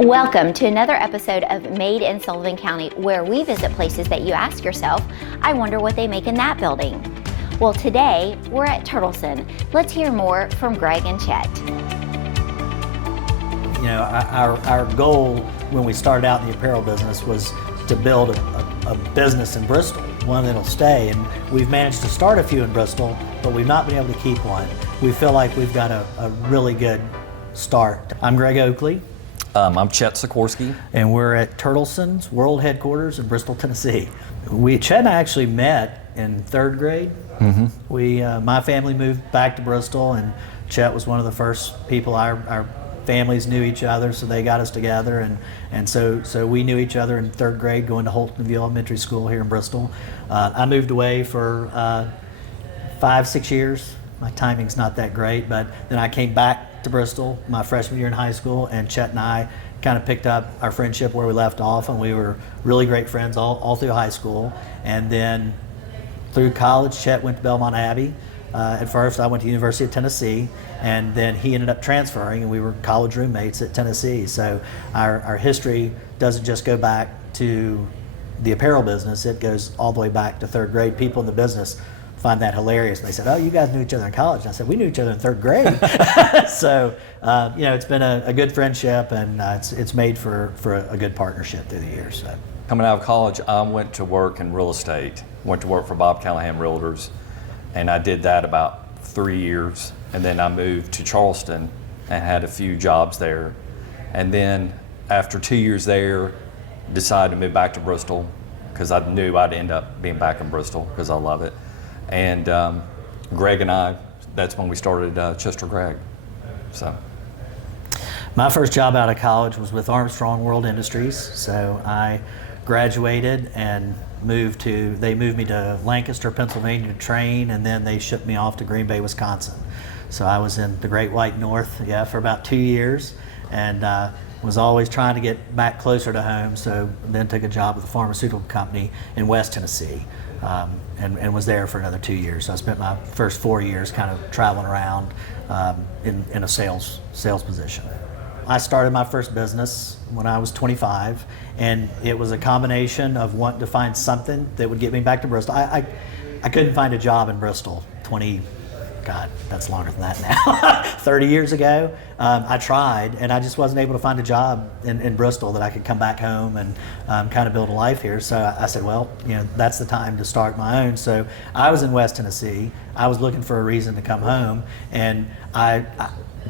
Welcome to another episode of Made in Sullivan County, where we visit places that you ask yourself, I wonder what they make in that building. Well, today we're at Turtleson. Let's hear more from Greg and Chet. You know, our goal when we started out in the apparel business was to build a business in Bristol, one that'll stay. And we've managed to start a few in Bristol, but we've not been able to keep one. We feel like we've got a really good start. I'm Greg Oakley. I'm Chet Sikorski. And we're at Turtleson's world headquarters in Bristol, Tennessee. Chet and I actually met in third grade. Mm-hmm. My family moved back to Bristol, and Chet was one of the first people. Our families knew each other, so they got us together, and so we knew each other in third grade, going to Holtonville Elementary School here in Bristol. I moved away for 5-6 years. My timing's not that great, but then I came back to Bristol my freshman year in high school, and Chet and I kind of picked up our friendship where we left off, and we were really great friends all through high school. And then through college, Chet went to Belmont Abbey. At first, I went to the University of Tennessee, and then he ended up transferring, and we were college roommates at Tennessee. So our history doesn't just go back to the apparel business, it goes all the way back to third grade. People in the business find that hilarious. They said, "Oh, you guys knew each other in college." And I said, "We knew each other in third grade." So, it's been a good friendship, and it's made for a good partnership through the years. So. Coming out of college, I went to work in real estate. Went to work for Bob Callahan Realtors, and I did that about 3 years. And then I moved to Charleston and had a few jobs there. And then after 2 years there, decided to move back to Bristol because I knew I'd end up being back in Bristol because I love it. And Greg and I, that's when we started Chester Greg. So, my first job out of college was with Armstrong World Industries. So I graduated and they moved me to Lancaster, Pennsylvania to train, and then they shipped me off to Green Bay, Wisconsin. So I was in the Great White North, for about 2 years, and was always trying to get back closer to home. So then took a job with a pharmaceutical company in West Tennessee. And was there for another 2 years. So I spent my first 4 years kind of traveling around in a sales position. I started my first business when I was 25, and it was a combination of wanting to find something that would get me back to Bristol. I couldn't find a job in Bristol 20, God, that's longer than that now, 30 years ago. I tried, and I just wasn't able to find a job in Bristol that I could come back home and kind of build a life here. So I said, well, that's the time to start my own. So I was in West Tennessee. I was looking for a reason to come home, and I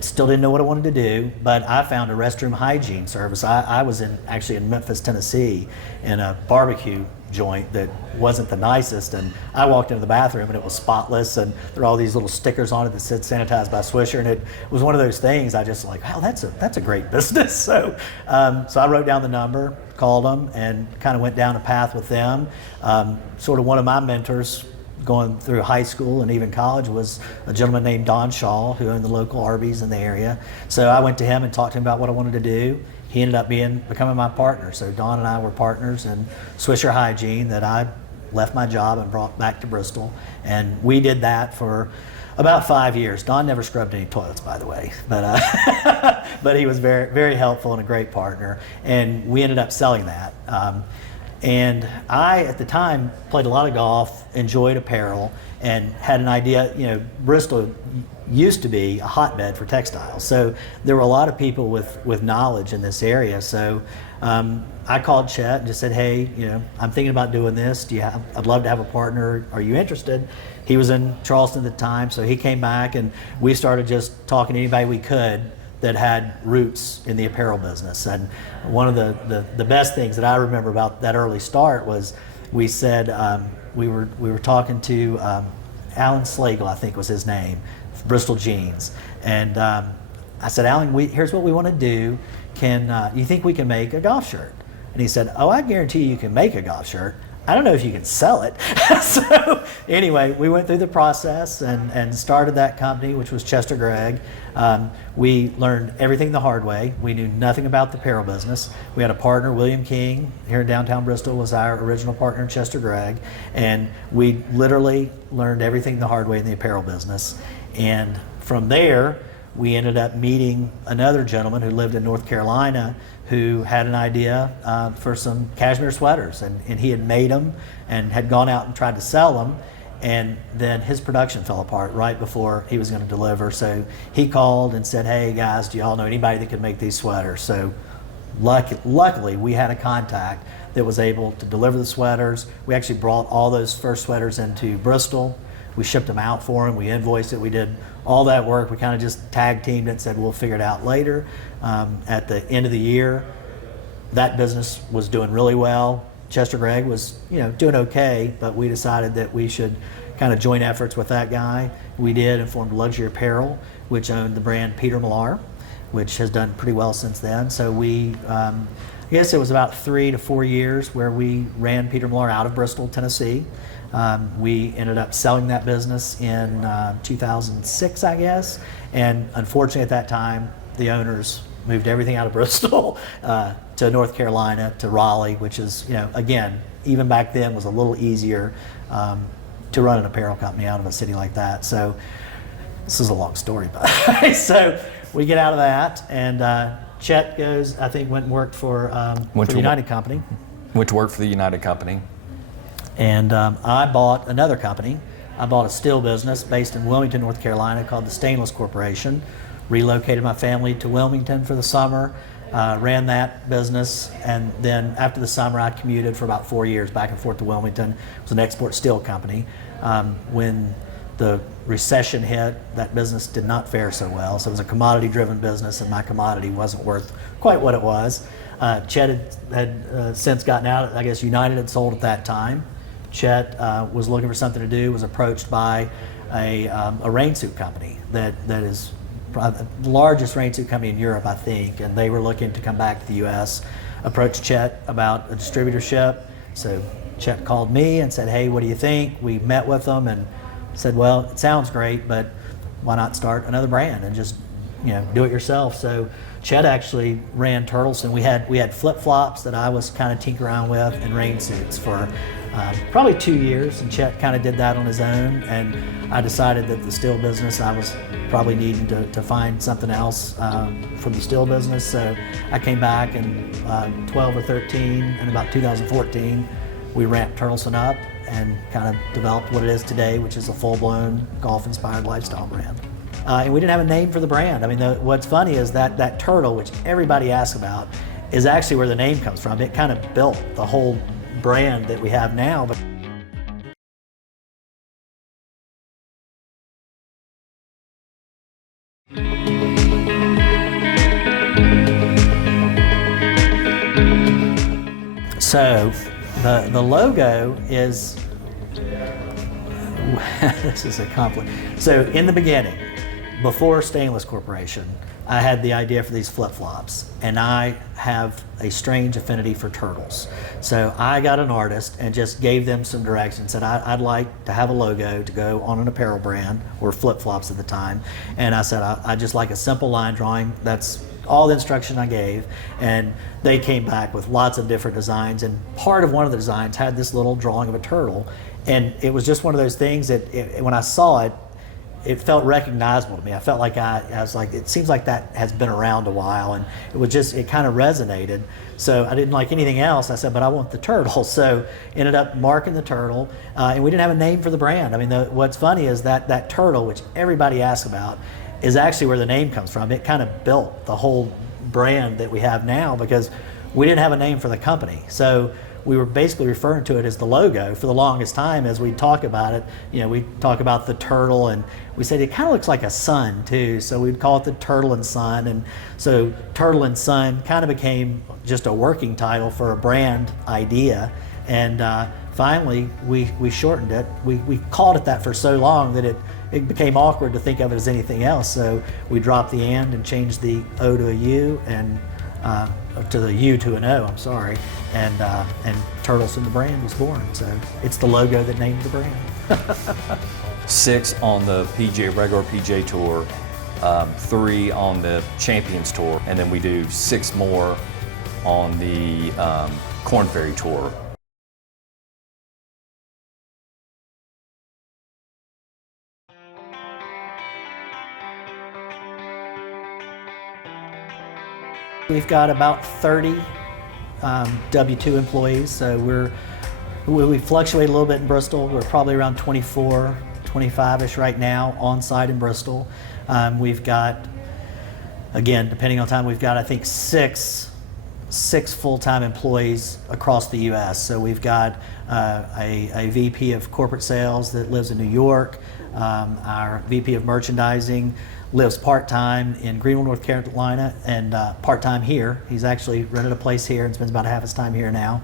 still didn't know what I wanted to do, but I found a restroom hygiene service. I was actually in Memphis, Tennessee, in a barbecue joint that wasn't the nicest, and I walked into the bathroom and it was spotless, and there were all these little stickers on it that said sanitized by Swisher, and it was one of those things I just like, wow, that's a great business. So I wrote down the number, called them, and kind of went down a path with them. Sort of one of my mentors going through high school and even college was a gentleman named Don Shaw, who owned the local Arby's in the area. So I went to him and talked to him about what I wanted to do. He ended up becoming my partner. So Don and I were partners in Swisher Hygiene that I left my job and brought back to Bristol. And we did that for about 5 years. Don never scrubbed any toilets, by the way, but he was very, very helpful and a great partner. And we ended up selling that. And I, at the time, played a lot of golf, enjoyed apparel, and had an idea. Bristol used to be a hotbed for textiles, so there were a lot of people with knowledge in this area. So I called Chet and just said, "Hey, I'm thinking about doing this. I'd love to have a partner. Are you interested?" He was in Charleston at the time, so he came back, and we started just talking to anybody we could that had roots in the apparel business. And one of the best things that I remember about that early start was we said we were talking to Alan Slagle, I think was his name, Bristol Jeans, and I said, "Alan, here's what we want to do. Can you think we can make a golf shirt?" And he said, "Oh, I guarantee you can make a golf shirt. I don't know if you can sell it." So anyway, we went through the process and started that company, which was Chester Greg. We learned everything the hard way. We knew nothing about the apparel business. We had a partner, William King, here in downtown Bristol, was our original partner in Chester Greg. And we literally learned everything the hard way in the apparel business. And from there, we ended up meeting another gentleman who lived in North Carolina who had an idea for some cashmere sweaters, and he had made them and had gone out and tried to sell them, and then his production fell apart right before he was going to deliver. So he called and said, "Hey guys, do y'all know anybody that could make these sweaters?" So luckily we had a contact that was able to deliver the sweaters. We actually brought all those first sweaters into Bristol. We shipped them out for him. We invoiced it. We did all that work. We kind of just tag teamed it and said we'll figure it out later. At the end of the year, that business was doing really well. Chester Gregg was, doing okay, but we decided that we should kind of join efforts with that guy. We did, and formed Luxury Apparel, which owned the brand Peter Millar, which has done pretty well since then. So we, I guess it was about 3 to 4 years where we ran Peter Millar out of Bristol, Tennessee. We ended up selling that business in 2006, I guess, and unfortunately at that time, the owners moved everything out of Bristol to North Carolina, to Raleigh, which is, again, even back then was a little easier to run an apparel company out of a city like that. So this is a long story, but so we get out of that, and Chet goes, I think, went and worked for the United Company. Went to work for the United Company. And I bought another company. I bought a steel business based in Wilmington, North Carolina, called the Stainless Corporation. Relocated my family to Wilmington for the summer, ran that business, and then after the summer I commuted for about 4 years back and forth to Wilmington. It was an export steel company. When the recession hit, that business did not fare so well. So it was a commodity-driven business, and my commodity wasn't worth quite what it was. Chet had since gotten out. I guess United had sold at that time. Chet was looking for something to do, was approached by a rain suit company that is the largest rain suit company in Europe, I think, and they were looking to come back to the U.S. Approached Chet about a distributorship. So Chet called me and said, "Hey, what do you think?" We met with them and said, "Well, it sounds great, but why not start another brand and just do it yourself?" So Chet actually ran Turtleson. We had flip-flops that I was kind of tinkering around with, and rain suits for probably 2 years, and Chet kind of did that on his own, and I decided that the steel business, I was probably needing to find something else from the steel business. So I came back in 12 or 13, and about 2014 we ramped Turtleson up and kind of developed what it is today, which is a full-blown golf-inspired lifestyle brand. And we didn't have a name for the brand. I mean, what's funny is that turtle, which everybody asks about, is actually where the name comes from. It kind of built the whole brand that we have now. But so the logo is this is a conflict. So in the beginning, before Stainless Corporation, I had the idea for these flip-flops, and I have a strange affinity for turtles. So I got an artist and just gave them some direction, said I'd like to have a logo to go on an apparel brand, or flip-flops at the time, and I said I just like a simple line drawing. That's all the instruction I gave, and they came back with lots of different designs, and part of one of the designs had this little drawing of a turtle, and it was just one of those things that when I saw it, it felt recognizable to me. I felt like I was like, it seems like that has been around a while, and it kind of resonated. So I didn't like anything else. I said, but I want the turtle. So ended up marking the turtle, and we didn't have a name for the brand. I mean, what's funny is that turtle, which everybody asks about, is actually where the name comes from. It kind of built the whole brand that we have now, because we didn't have a name for the company. So we were basically referring to it as the logo for the longest time. As we talk about it, we talk about the turtle, and we said it kind of looks like a sun too, so we'd call it the Turtle and Sun. And so Turtle and Sun kind of became just a working title for a brand idea, and finally we shortened it. We called it that for so long that it became awkward to think of it as anything else, so we dropped the and changed the O to a U, and to the U to an O, I'm sorry, and Turtleson, the brand, was born. So it's the logo that named the brand. 6 on the regular PGA Tour, 3 on the Champions Tour, and then we do 6 more on the Korn Ferry Tour. We've got about 30 W-2 employees, so we fluctuate a little bit in Bristol. We're probably around 24, 25-ish right now on site in Bristol. We've got, again, depending on time, we've got I think six full-time employees across the U.S. So we've got a VP of corporate sales that lives in New York. Our VP of merchandising lives part-time in Greenville, North Carolina, and part-time here. He's actually rented a place here and spends about half his time here now.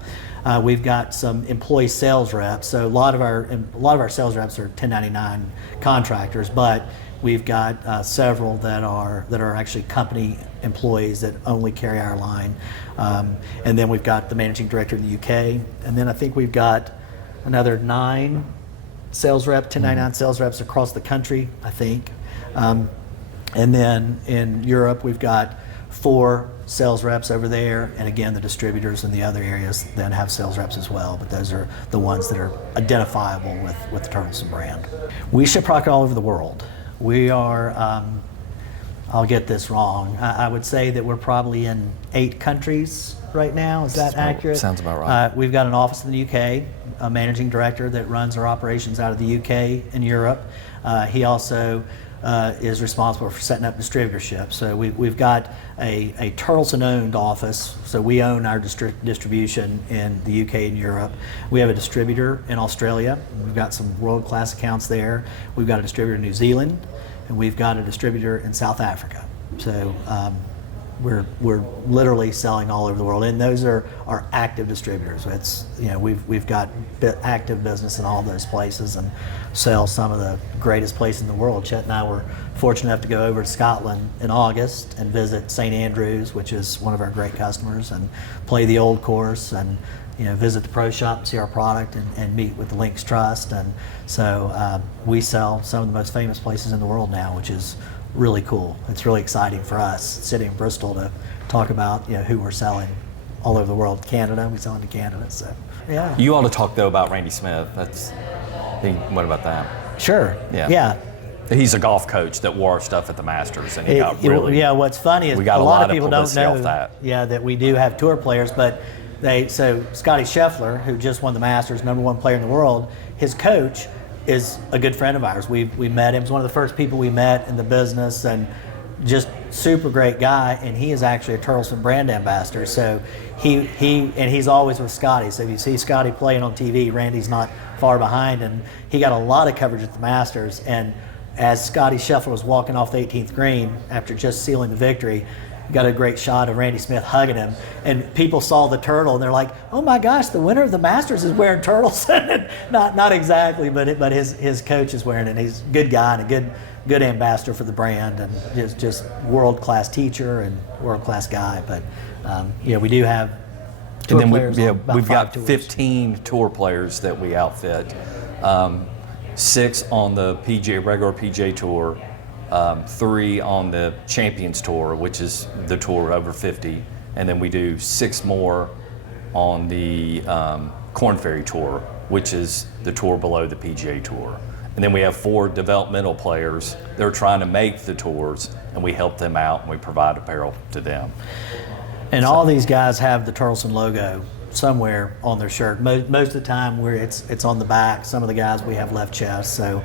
We've got some employee sales reps. So a lot of our sales reps are 1099 contractors, but we've got several that are actually company employees that only carry our line. And then we've got the managing director in the UK, and then I think we've got another 9 sales rep, 1099 sales reps across the country, I think. And then in Europe, we've got 4 sales reps over there, and again, the distributors in the other areas then have sales reps as well, but those are the ones that are identifiable with the Turtleson brand. We ship product all over the world. We are, I'll get this wrong, I would say that we're probably in 8 countries right now. Is that accurate? Sounds about right. We've got an office in the UK, a managing director that runs our operations out of the UK and Europe. He also is responsible for setting up distributorship. So we've got a Turtleson-owned office, so we own our distribution in the UK and Europe. We have a distributor in Australia. We've got some world-class accounts there. We've got a distributor in New Zealand, and we've got a distributor in South Africa. So we're literally selling all over the world, and those are our active distributors. It's, you know, we've got active business in all those places and sell some of the greatest places in the world. Chet and I were fortunate enough to go over to Scotland in August and visit St Andrews, which is one of our great customers, and play the old course and, you know, visit the pro shop and see our product and meet with the Links Trust. And so we sell some of the most famous places in the world now, which is really cool. It's really exciting for us sitting in Bristol to talk about, you know, who we're selling all over the world. Canada, we sell into Canada. So yeah. You ought to talk though about Randy Smith. What about that? Sure. Yeah. He's a golf coach that wore our stuff at the Masters, and he got really. Yeah. What's funny is we got a lot of people don't publicity know off that. Yeah, that we do have tour players, but so Scotty Scheffler, who just won the Masters, #1 player in the world, his coach is a good friend of ours. We met him. He was one of the first people we met in the business, and just super great guy. And he is actually a Turtleson brand ambassador. So he's always with Scotty. So if you see Scotty playing on TV, Randy's not far behind. And he got a lot of coverage at the Masters. And as Scotty Scheffler was walking off the 18th green after just sealing the victory, got a great shot of Randy Smith hugging him, and people saw the turtle and they're like, "Oh my gosh, the winner of the Masters is wearing Turtleson." not exactly, but his coach is wearing it. And he's a good guy and a good ambassador for the brand, and just world-class teacher and world-class guy. But yeah, we do have tour players. We've got 15 tour players that we outfit. 6 on the regular PGA Tour. 3 on the Champions Tour, which is the tour over 50, and then we do 6 more on the Korn Ferry Tour, which is the tour below the PGA Tour. And then we have 4 developmental players that are trying to make the tours, and we help them out and we provide apparel to them. And all these guys have the Turtleson logo somewhere on their shirt. Most of the time it's on the back. Some of the guys we have left chest. So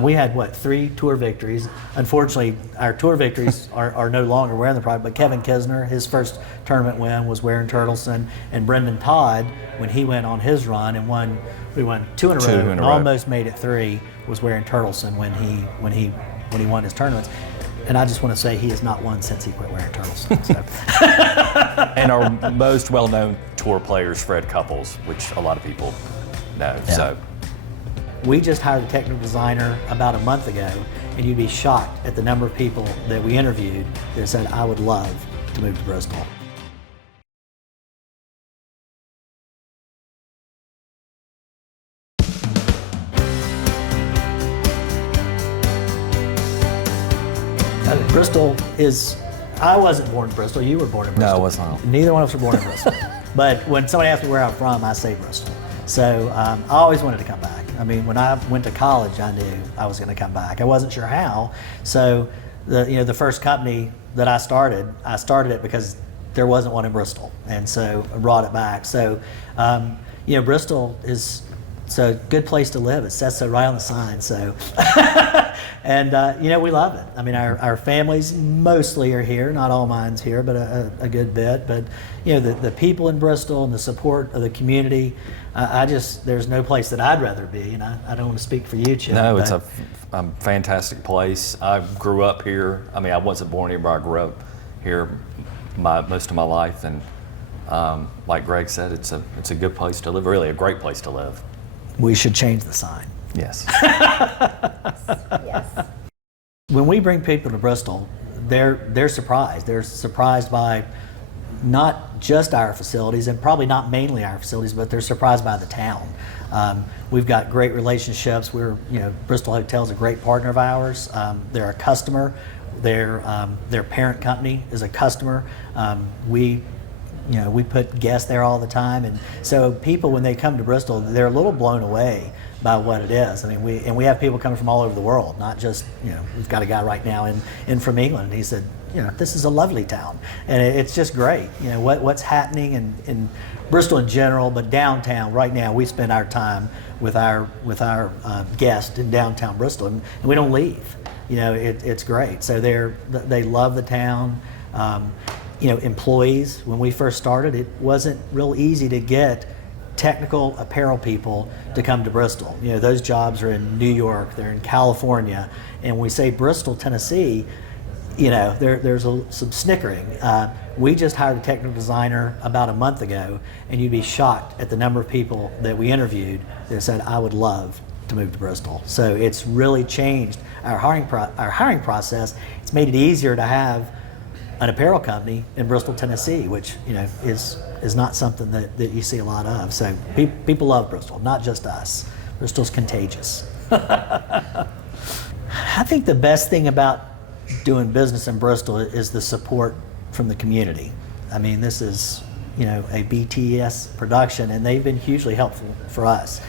we had 3 tour victories. Unfortunately, our tour victories are no longer wearing the product, but Kevin Kisner, his first tournament win was wearing Turtleson, and Brendan Todd, when he went on his run and we won 2 in a row and almost made it 3, was wearing Turtleson when he won his tournaments. And I just want to say he has not won since he quit wearing Turtleson. So. And our most well-known tour player is Fred Couples, which a lot of people know. Yeah. So we just hired a technical designer about a month ago, and you'd be shocked at the number of people that we interviewed that said, "I would love to move to Bristol." Bristol is, I wasn't born in Bristol, you were born in Bristol. No, I was not. Neither one of us were born in Bristol. But when somebody asks me where I'm from, I say Bristol. So I always wanted to come back. I mean, when I went to college, I knew I was going to come back. I wasn't sure how. So the first company that I started it because there wasn't one in Bristol, and so I brought it back. So, Bristol is a good place to live. It says so right on the sign. So, and we love it. I mean, our families mostly are here. Not all mine's here, but a good bit. But the people in Bristol and the support of the community. There's no place that I'd rather be, and I don't want to speak for you, Chip. No, it's a fantastic place. I grew up here. I mean, I wasn't born here, but I grew up here most of my life, and like Greg said, it's a good place to live. Really, a great place to live. We should change the sign. Yes. Yes. When we bring people to Bristol, they're surprised. They're surprised by not just our facilities, and probably not mainly our facilities, but they're surprised by the town. We've got great relationships. Bristol Hotel's a great partner of ours. They're a customer. Their parent company is a customer. We put guests there all the time, and so people, when they come to Bristol, they're a little blown away by what it is. I mean, we have people coming from all over the world, not just, we've got a guy right now in from England, and he said, this is a lovely town, and it's just great. What's happening in Bristol in general, but downtown right now, we spend our time with our guests in downtown Bristol, and we don't leave. It's great. So they love the town. Employees, when we first started, it wasn't real easy to get technical apparel people to come to Bristol. Those jobs are in New York, they're in California, and when we say Bristol, Tennessee, there's some snickering. We just hired a technical designer about a month ago, and you'd be shocked at the number of people that we interviewed that said, I would love to move to Bristol. So it's really changed our hiring process. It's made it easier to have an apparel company in Bristol, Tennessee, which is not something that you see a lot of. So people love Bristol, not just us. Bristol's contagious. I think the best thing about doing business in Bristol is the support from the community. I mean, this is a BTES production, and they've been hugely helpful for us.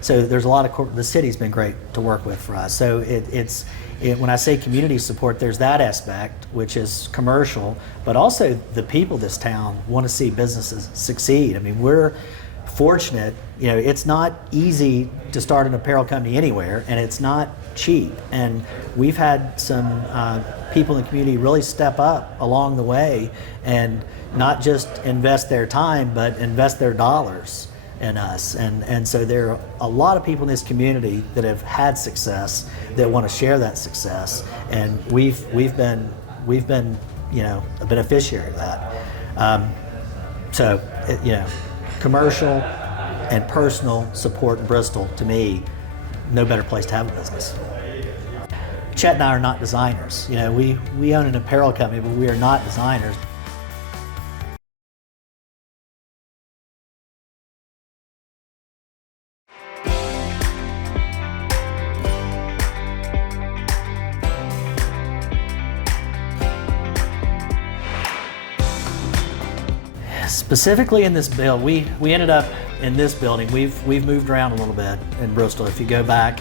So there's a lot of the city's been great to work with for us. So when I say community support, there's that aspect, which is commercial, but also the people of this town want to see businesses succeed. I mean, we're fortunate. It's not easy to start an apparel company anywhere, and it's not cheap. And we've had some people in the community really step up along the way and not just invest their time, but invest their dollars in us. And so there are a lot of people in this community that have had success that want to share that success, and we've been a beneficiary of that. Commercial and personal support in Bristol, to me, no better place to have a business. Chet and I are not designers. We own an apparel company, but we are not designers. Specifically in this build, we ended up in this building. We've moved around a little bit in Bristol. If you go back